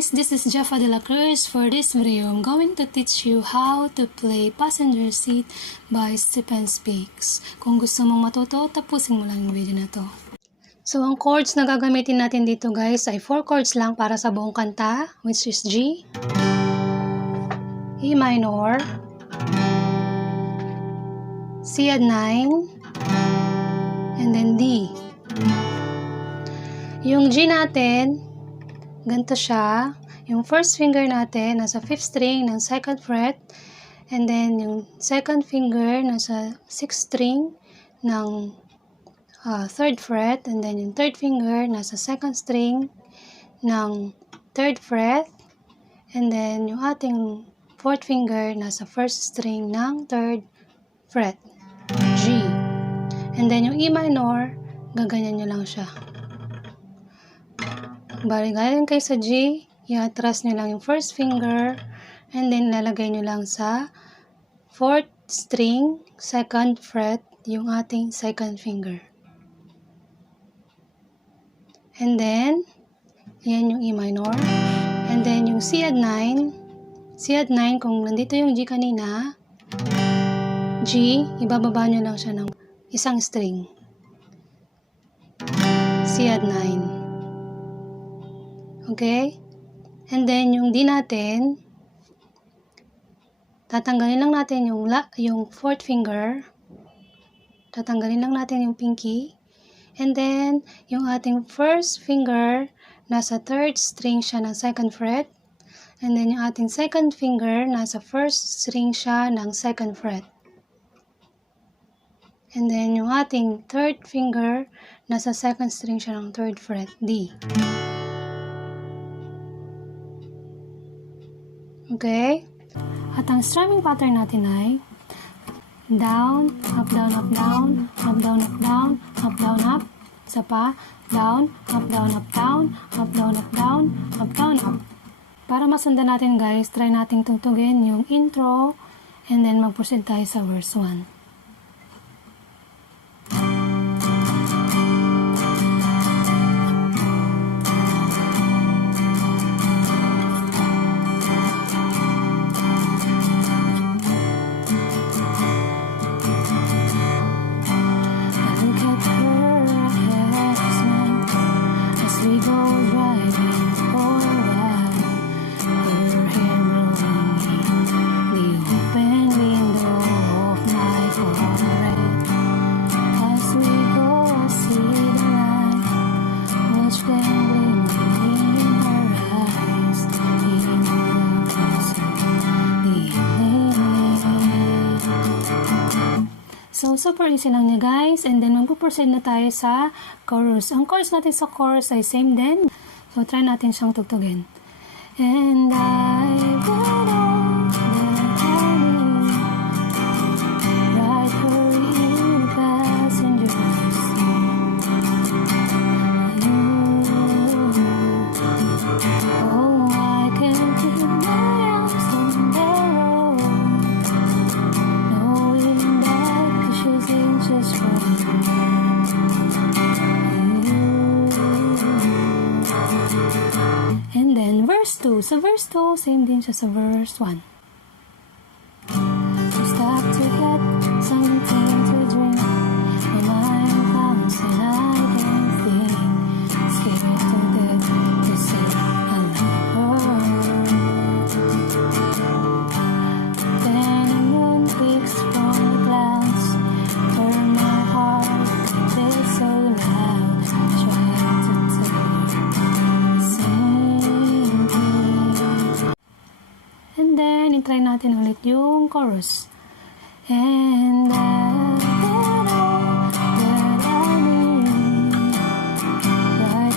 guys, this is Jaffa de la Cruz. For this video, I'm going to teach you how to play Passenger Seat by Stephen Speaks. Kung gusto mong matuto, tapusin mo lang yung video na to. So, ang chords na gagamitin natin dito guys ay 4 chords lang para sa buong kanta, which is G, E minor, C add 9, and then D. Yung G natin, ganito siya. Yung first finger natin, nasa 5th string ng 2nd fret. And then, yung second finger, nasa 6th string ng 3rd fret. And then, yung third finger, nasa 2nd string ng 3rd fret. And then, yung ating 4th finger, nasa 1st string ng 3rd fret. G. And then, yung E minor, gaganyan nyo lang siya. Bali, galing kayo sa G, i-atras nyo lang yung first finger, and then lalagay nyo lang sa 4th string, 2nd fret, yung ating 2nd finger. And then, yan yung E minor. And then, yung C add 9, kung nandito yung G kanina, G, ibababa nyo lang siya ng isang string. C add 9. Okay? And then, yung D natin, tatanggalin lang natin yung 4th finger. Tatanggalin lang natin yung pinky. And then, yung ating first finger, nasa 3rd string siya ng 2nd fret. And then, yung ating second finger, nasa 1st string siya ng 2nd fret. And then, yung ating 3rd finger, nasa 2nd string siya ng 3rd fret, D. Okay? At ang strumming pattern natin ay down, up, down, up, down, up, down, up, down, up, down, up. Isa pa, down, up, down, up, down, up, down, up, down, up, down, up. Para masundan natin guys, try nating tugtugin yung intro and then mag-proceed tayo sa verse 1. So, super easy lang niya guys. And then, magpo-proceed na tayo sa chorus. Ang chorus natin sa chorus ay same din. So, try natin siyang tugtugin. And I will know that I need right for you, passenger seat. Oh, I can keep my arms on the road, knowing that she's anxious for me. And then verse 2. Sa verse 2, same din siya sa verse 1. So stop to get something to drink, and I'm bouncing, I can't think, scared to death to say I love her. Then a moon peeks from the clouds, turn my heart beat so loud, trying to tell her the same thing. And then, i-try natin ulit yung chorus. And I know that I need right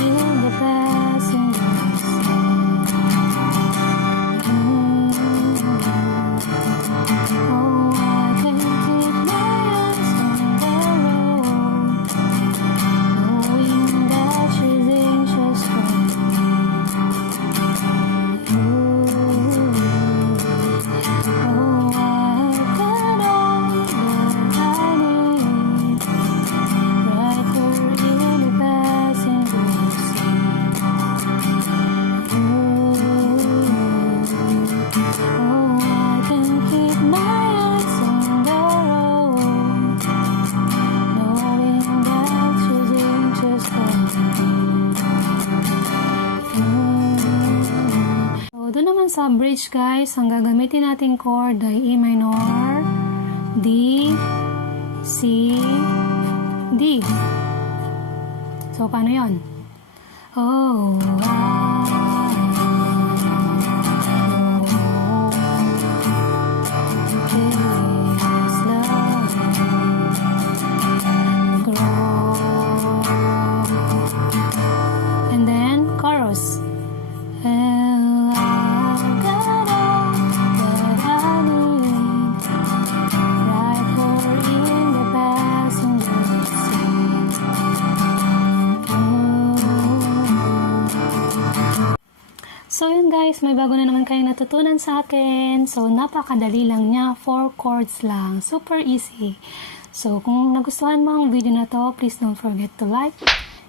in the passenger seat. Oh, I can keep my eyes on the road, knowing that she's anxious for me. Oh, I got all sa bridge guys, ang gagamitin nating chord ay E minor, D, C, D. So, paano yun? Oh, and then chorus. So yun guys, may bago na naman kayong natutunan sa akin. So napakadali lang niya, 4 chords lang. Super easy. So kung nagustuhan mo ang video na to, please don't forget to like,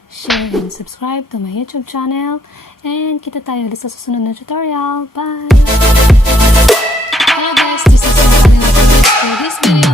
share, and subscribe to my YouTube channel. And kita tayo ulit sa susunod na tutorial. Bye! Hello guys, this is your channel for this video.